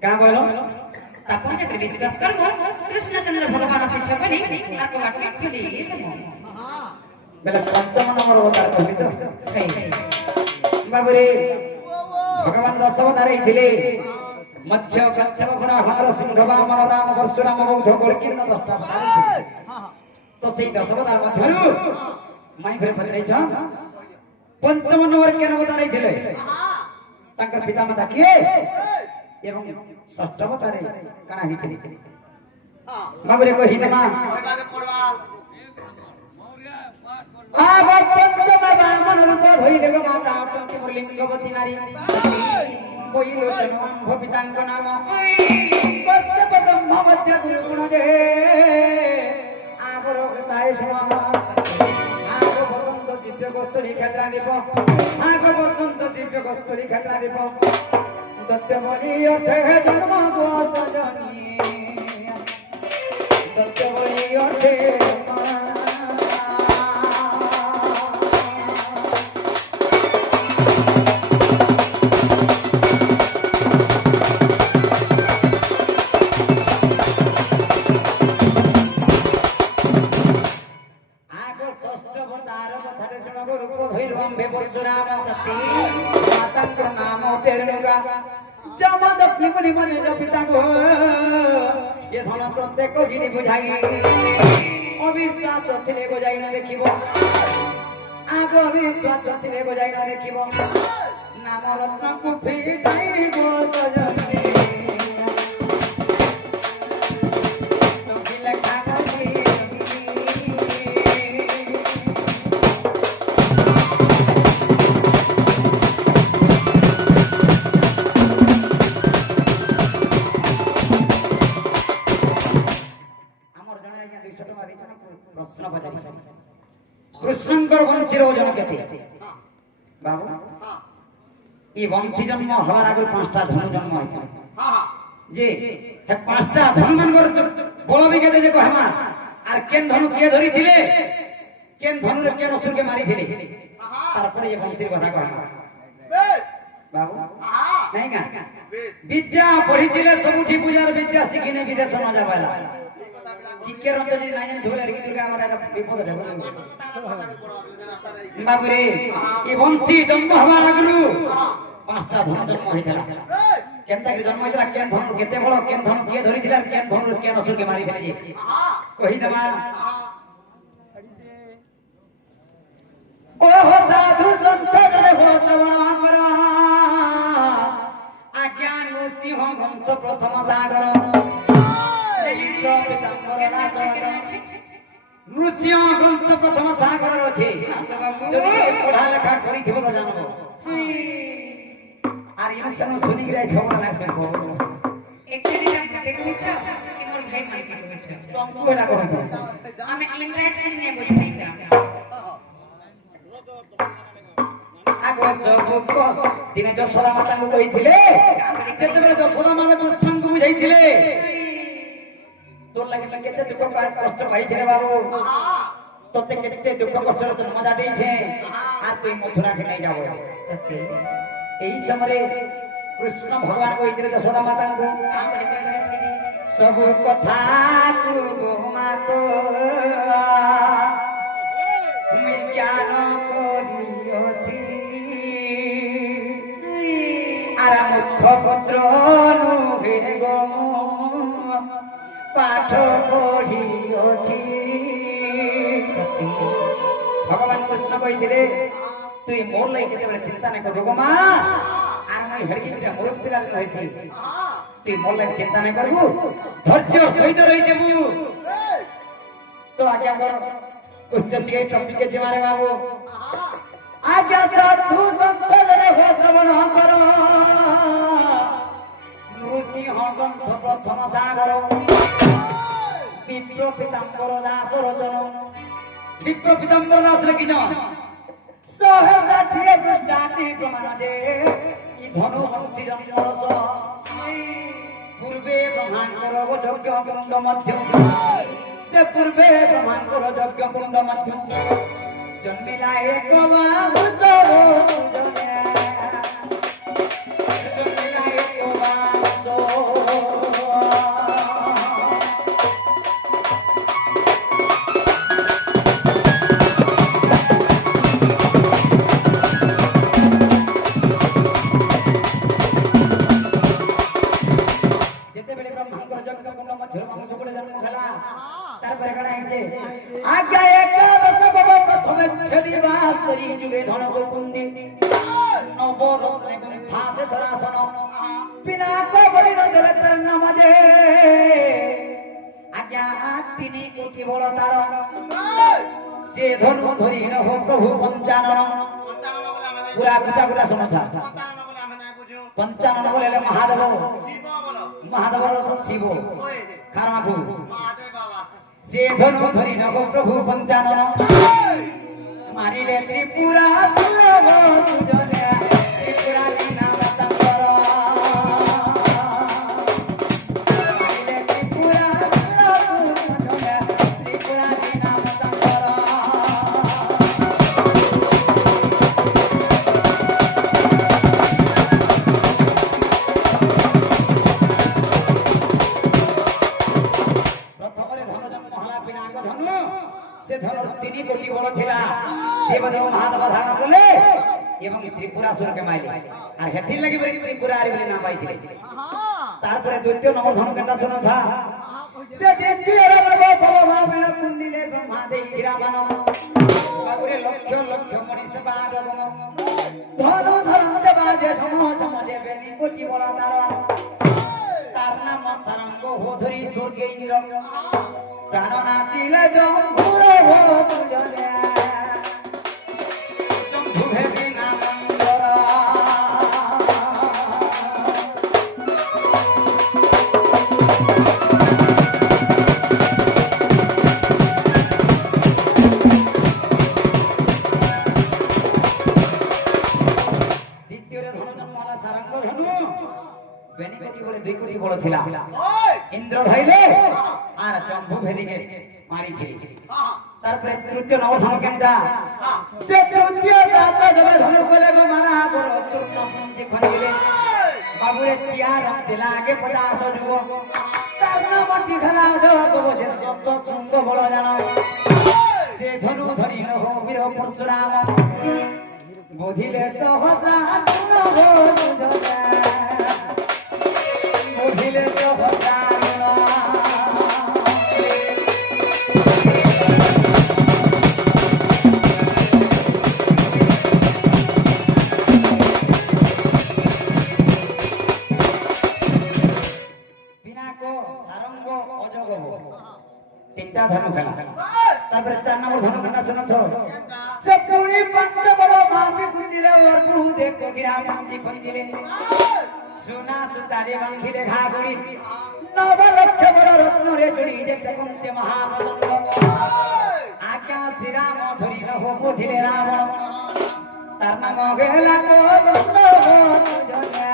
क्या बोलो तापन के विश्वास करबो कृष्णचंद्र भगवान से छपनी आर को बात के खुली बेला पंचम नंबर अवतार कहबी तो बाबरे भगवान दशावतार थिले मत्स्य कच्छप पुरा हमर सिंह वामन राम परशुराम बौद्ध गोरकीर्ण दशटा अवतार तो सेई दशावतार मध्यरु माई घरे फले छ पंचम नंबर के अवतार थिले तांकर पिता माता किए एवं षष्ठ अवतार काना हिथिले बाबरे को हिनमा आगर पंचम वामन रूप धोइले गो माता पंचम लिंगवती नारी कोइलो जन्म पितांक नाम कश्यप ब्रह्म मध्य गुरु गुण दे आगरो ताय समास आगो बसंत दिव्य गोस्तुली क्षेत्रा दीप आगो बसंत दिव्य गोस्तुली क्षेत्रा दीप दत्त बलि अर्थे जन्म गो सजनी दत्त बलि अर्थे पिता को ये धन प्रत्येक गिरी बुझाई अविश्वास थिले गो जाई न देखिबो आग अविश्वास थिले गो जाई न देखिबो नाम रत्न कुफी गाई गो सजनी ପ୍ରଶ୍ନ ପଚାରିଛ କୃଷ୍ଣଙ୍କର ବଂଶୀର ଓଜନ କେତେ ବାବୁ এই বংশী জন্ম হওয়ার আগে 5টা ধনু জন্ম হয়েছে যে হে 5টা ধনু মানগর বড় বিকেতে যে কহমা আর কেন ধনু কে ধরিছিলে কেন ধনুরে কেন অসুরকে মারিছিলে তারপরে এই বংশীর কথা কহমা বাবু নাই না বিদ্যা পড়িছিলে সমুঠি পূজার বিদ্যা শিখিনে বিদেশ ন যাবালা কিকে রঞ্জনী নাই জানি ধরে রেখে দুর্গা আমার একটা বিপদ হবে বাবুরে এই বংশী জন্ম হওয়ার আগলু 5টা ধনু জন্ম হয়েছিল কেনটা কি জন্ম হয়েছিল কেন ধনু কেতে বড় কেন ধনু কে ধরিছিল আর কেন ধনু কেন অসুরকে মারি ফেলে যে কহি দেবা ও সাধু সন্ত জনে হো শ্রবণ কর আজ্ঞান সিংহ গ্রন্থ প্রথম সাগর নৃসিংহ গ্রন্থ প্রথম সাগর আছে যদি কেউ পড়া লেখা করিথিব তো জানব আর ইন সব শুনি গিয়ে খবর না শুনবো একচুয়ালি দেখুছ কি মোর ভাই মাইসি কইছ তঙ্কু এটা করছ আমি ইনভাইটেশন নিয়ে বসে থাকতাম আগো সব দিনে যশোদা মাতাଙ୍କୁ কইଥିଲେ যেতেବେଳେ যশোদা মাতা কৃষ্ণଙ୍କୁ বুঝাইଥିଲେ তোর লাগে কেতে দুঃখ কষ্ট পাইছে রে বাবু তোতে কেতে দুঃখ কষ্টর তোর মজা দিয়েছে আর তুই মথুরাকে নিয়ে যাব এই সময়ে কৃষ্ণ ভগবান কইଥିଲେ যশোদা মাতাଙ୍କୁ ସବୁ କଥାକୁ ମାତ ମୁଁ ଜ୍ଞାନ କରିଅଛି আর মুখ পত্র নুহে গো পাঠ পড়িଅছি ভগবান কৃষ্ণ কইଥିଲେ তুই মোর লাগি কেতেবেলে চিন্তা নাই করবো গো মা আর মই হেড়কি মোর পিলার হইছি তুই মোর লাগি চিন্তা নাই করবু ধৈর্য সহিত রই দেবু তো আজ্ঞা কর কোশ্চেন দিয়ে টপিকে যেমারে বাবু আজ্ঞা সাধু সন্ত জনে হো শ্রবণ কর নৃসিংহ গ্রন্থ প্রথম সাগর বিপ্র পীতাম্বর দাস রচন বিপ্র পীতাম্বর দাস লিখিছ সহজা থিয়ে দৃষ্টান্তি প্রমাণ যে ই ধনু বংশী জন্মরস পূর্বে ব্রহ্মাণ্ডর যজ্ঞ কুণ্ড মধ্য সে পূর্বে ব্রহ্মাণ্ডর যজ্ঞ কুণ্ড মধ্য জন্মিলা এক বাবু সব জন্মিলা এক বাবু যেতেবেলে ব্রহ্মাণ্ডর যজ্ঞ কুণ্ড মধ্য মাংস বলে জন্ম খেলা তারপরে কাটা হয়েছে আজ্ঞা একাদশ বাবা প্রথমে ছেদি বাস্তরি যুগে ধনক কুন্দি নবরত্নে গুন্থাতে সরাসন পিনাক বলিল দেলে তার নামাজে আজ্ঞা তিনি কোটি বড় তার সে ধনু ধরি নহ প্রভু পঞ্চানন পুরা গুটা গুটা শোনা পঞ্চানন বলে মহাদেব মহাদেবর শিব কারমাকু সে ধনু ধরি নব প্রভু পঞ্চানন মারিলে ত্রিপুরা ত্রিপুরা নাম তঙ্কর মারিলে ত্রিপুরা ত্রিপুরা নাম তঙ্কর से धनुर 3 कोटी बड़ थिला देवदेव महादेव धारण कले एवं त्रिपुरासुर के माइले और हेथि लगी बड़ी त्रिपुरारी बोली नाम पाइथिले तार परे द्वितीय नंबर धनु केटा सुन था से द्वितीय नंबर भगवान बिन कुंदिले ब्रह्मा देई हीरा मानव बाबुरे लक्ष लक्ष मनीष बाडम धनु धरंते बाजे समो समजे बेनी कोटी बड़ा तार नाम तरंग होधरी स्वर्गे इंद्र प्राणनाथिले जम्भुर हो तुझले जम्भु भेबी नामंदर ଥିଲା ইন্দ্র ধইলে আর জম্বু ভেদিকে মারিଥିଲେ তারপরে তৃতীয় নবধন কেনটা সে তৃতীয় দাতা দেবে ধনু কলে গো মারা করো চূর্ণ পুঞ্জি খঞ্জিলে বাবুরে তিয়ার দিলা আগে 50 যুগ তার নাম কি খেলা জগৎ যে শব্দ সঙ্গ বড় জানো সে ধনু ধরিল হো বীর পরশুরাম বুঝিলে সহজা বুঝিলে সহজা তিনটা ধনু খেলা তারপরে 4 নম্বর ধনু খেলা শুনছো সে পুরি পঞ্চ বড় মাপি কুন্দিলে ওর বহু দেখো গিরা পাঞ্জি কুন্দিলে সোনা সুতারে বাঁধিলে ঘাগড়ি নব লক্ষ বড় রত্ন রে জড়ি যেটা কুন্তে মহামদন্দ আজ্ঞা শ্রীরাম ধরিল হো বুঝিলে রাবণ তার নাম গেলা কোদন্দ জনা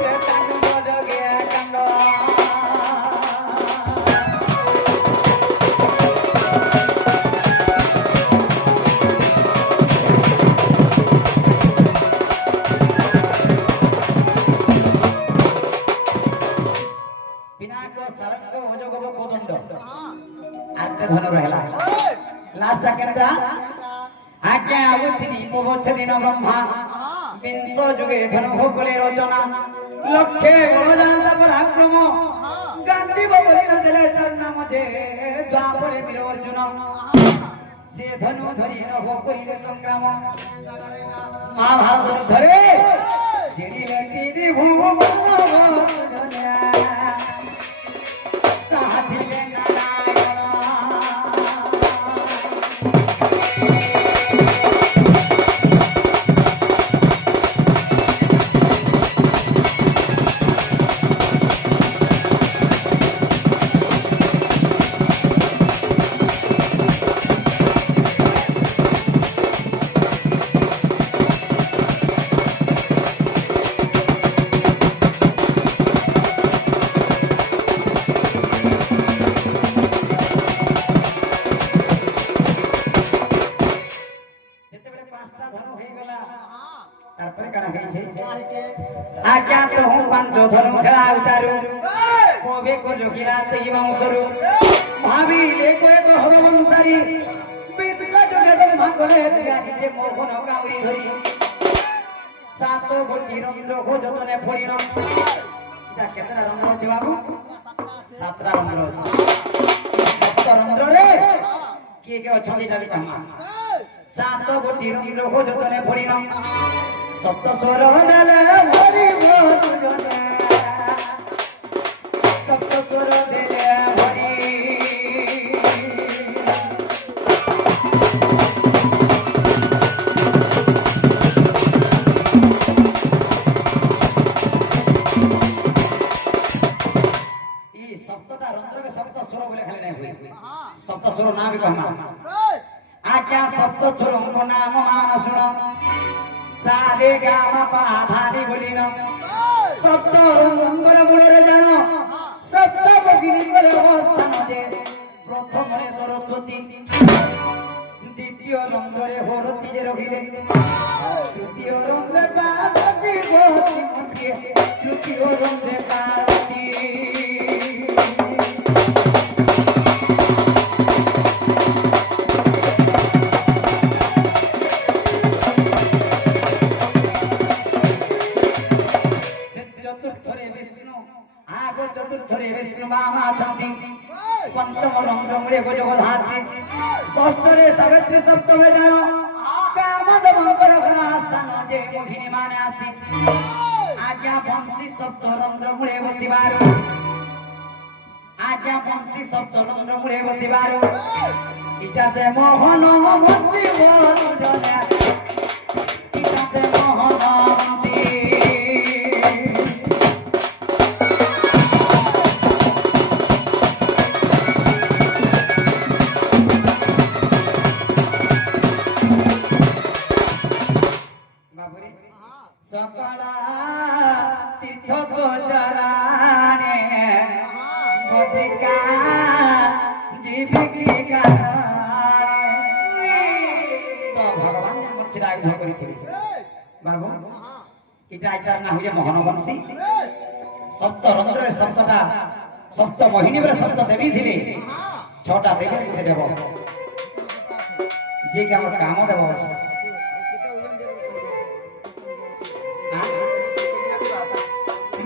কেতানু জগে কান্ড ধনু রহিলা লাস্ট কেনটা আজ্ঞা আবুতিনি প্রবচ্ছদিন ব্রহ্মা বিংশ যুগে ধনু ভোগলে রচনা লক্ষ্যে বড় জানা পরাক্রম গান্ধী বলিল দিলে তার নাম যে দ্বাপরে বীর অর্জুন সে ধনু ধরি নভ করিলে সংগ্রাম মহাভারত ধরে জিড়িলে তিনি ভুবন সাধিলে আজ্ঞা তো পাঞ্চ ধনু খেলা উতারু কবে কো যোগীরা সেই বংশরু ভাবিলে কয়ে তো হল বংশারি বিদ্যা যোগে ব্রহ্মা করে দিয়াছে মোহন কাউরি ধরি সাত গোটি রন্ধ্র যতনে ফড়িন এটা কেতটা রন্ধ্র আছে বাবু 7টা রন্ধ্র আছে 7 রন্ধ্র রে কে কে অଛନ୍ତି যাবি কামা সাত গোটি রন্ধ্র যতনে ফড়িন সপ্ত স্বর দেলে ভরি ভোজনে সপ্ত স্বর দেলে ভরি এই সপ্তটা রন্ধ্রকে সপ্ত স্বর বলে খালি নাই হই সপ্ত স্বর না বি কহমা আজ্ঞা সপ্ত স্বর নাম মান শুন সারে গামা পাধানি বলিন সপ্ত রঙ্গর মূলরে জানো সপ্ত বগিনীর অবস্থান যে প্রথমরে সরস্বতী দ্বিতীয় রঙ্গরে হরতি যে রহিলে তৃতীয় রঙ্গে পার্বতী তৃতীয় রঙ্গে পার্বতী চতুর্থরে বিষ্ণু মামা অଛନ୍ତି পঞ্চম রঙ্গমূলে গোজগধাতি ষষ্ঠরে সাবিত্রী সপ্তমে জান কামদেবଙ୍କର ସ୍ଥାନ ଯେ ମୋହିନୀ ମାନେ ଆସି ଆଜ୍ଞା ବଂଶୀ ସପ୍ତ ରନ୍ଧ୍ରମୂଳେ ବସିବାରୁ ଆଜ୍ଞା ବଂଶୀ ସପ୍ତ ରନ୍ଧ୍ରମୂଳେ ବସିବାରୁ ଇଟା ସେ ମୋହନ ବଂଶୀ ବସୁଜନା ଇଟା ସେ ମୋହନ ବଂଶୀ সকলা তীর্থ তো চরা পত্রিকা জীবিকি কারণে তো ভগবান যে মচ্ছির আয়োজন করেছিলেন বাবু এটা এটার না হইয়া মহানবংশী সপ্ত রন্ধ্রে সপ্তটা সপ্ত মোহিনী বলে সপ্ত দেবী ଥିଲେ ছটা দেবী উঠে দেব যে কি আমার কাম দেব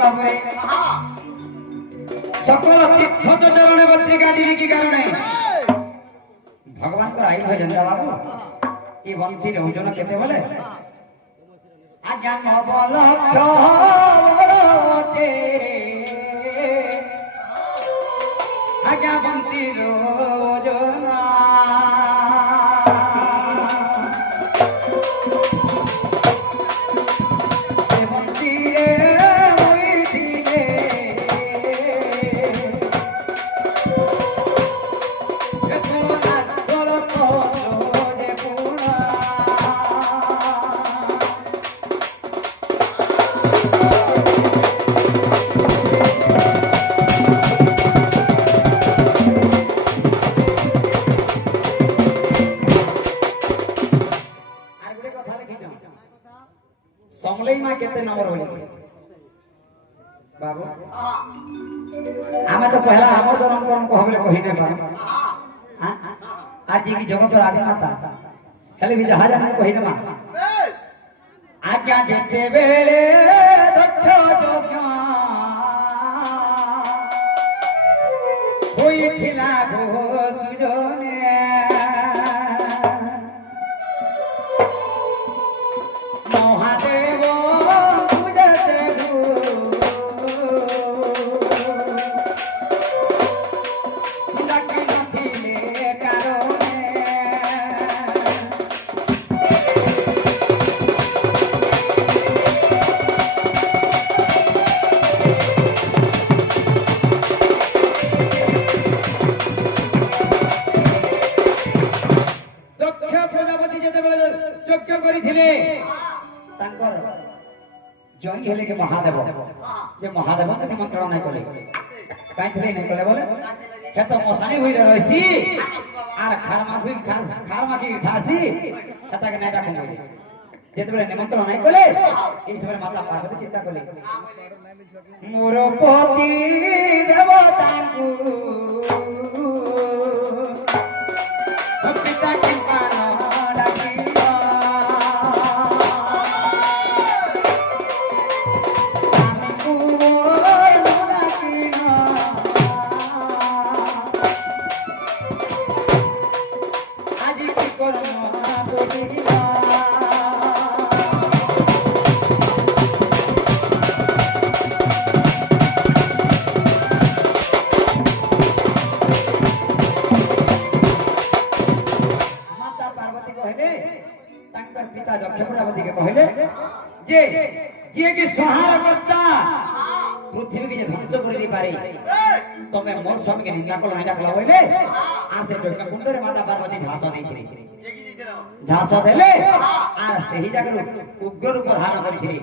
বাবুরে সকল তীর্থ চরণে পত্রিকা দিবি কি কারণে ভগবানଙ୍କର ଆଇନ ଜେନ୍ଦା ବାବୁ ଏ ବଂଶୀରେ ଓଜନ କେତେ ବୋଲେ ଆଜ୍ଞା ନବ ଲକ୍ଷ ଆଜ୍ଞା ବଂଶୀର ଓଜନ ସେ ବଂଶୀରେ ହୋଇଥିଲେ समलई माँ केते नंबर होली बाबू आमे तो पहला हमर जन्म कर्म को हमले कहि नै पार आज की जगत आदि माता खाली भी जहाज हम कहि नै मा आज्ञा जेते बेले दक्ष जोग्य होई थिला गो सुजने महादेव जय हेले के महादेव जे महादेव के निमंत्रण नहीं कले काई थले नहीं कले बोले के तो मसानी होई रहसी आर खारमा की थासी कता के नहीं डाकू जेते बेले निमंत्रण नहीं कले ई समय माता पार्वती चिंता कले मोर पति देवतांकु पिता की पाना डाकी पिता दक्ष प्रजापति के कहले जे जे के संहार करता पृथ्वी के ध्वंस कर दी पारे तमे मोर स्वामी के निंदा को नहीं डाकला होइले आर से डोका कुंड रे माता पार्वती झांस देइथिले झांस देले आर सही जगह उग्र रूप धारण करिथिले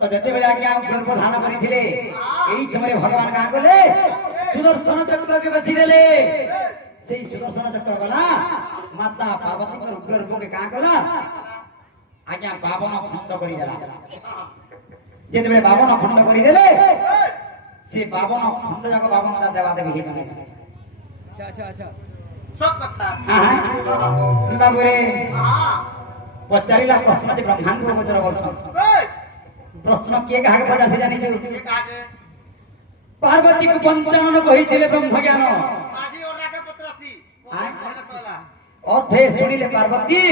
तो जते बेला आज्ञा उग्र रूप धारण करिथिले एई समय भगवान का कहले सुदर्शन चक्र के बसी देले से सुदर्शन चक्र गला माता पार्वती के उग्र रूप के का कला आज्ञा बावन खंड करी देला जेते बेले बावन खंड करी देले से बावन खंड जाको बावनटा देवा देवी हे माने अच्छा सब कथा हां बाबू रे पचारिला प्रश्न जे ब्रह्मांड को गोचर वर्ष प्रश्न के कहा के पचार से जानि छु पार्वती को पंचानन कहिथिले ब्रह्म ज्ञान माझी ओरा के पत्रासी अथे सुनिले पार्वती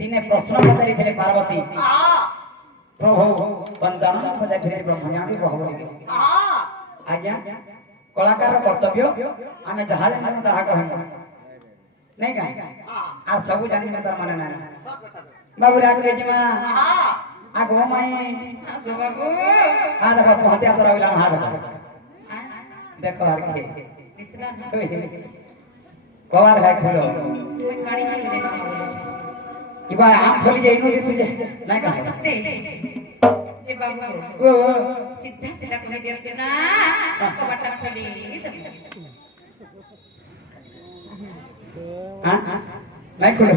दिने प्रश्न पचारि थे पार्वती प्रभु पंचानन पचारि ब्रह्मज्ञानी कहबोली आज्ञा कलाकार कर्तव्य आमे जहा जानि ताहा कहम नहीं काई आ सब जानि में तार माने ना बाबू राग के जिमा आगो माई आगो बाबू आ देखो पहतिया तोरा बिला हाथ देखो हर के कवार है खोलो इबा आम खोली जाई नो दिसु जे नहीं कहा सकते जे बाबू सीधा सीधा कोने দিয়ে শোনা কবাটা খুলি হ্যাঁ নাই খুলে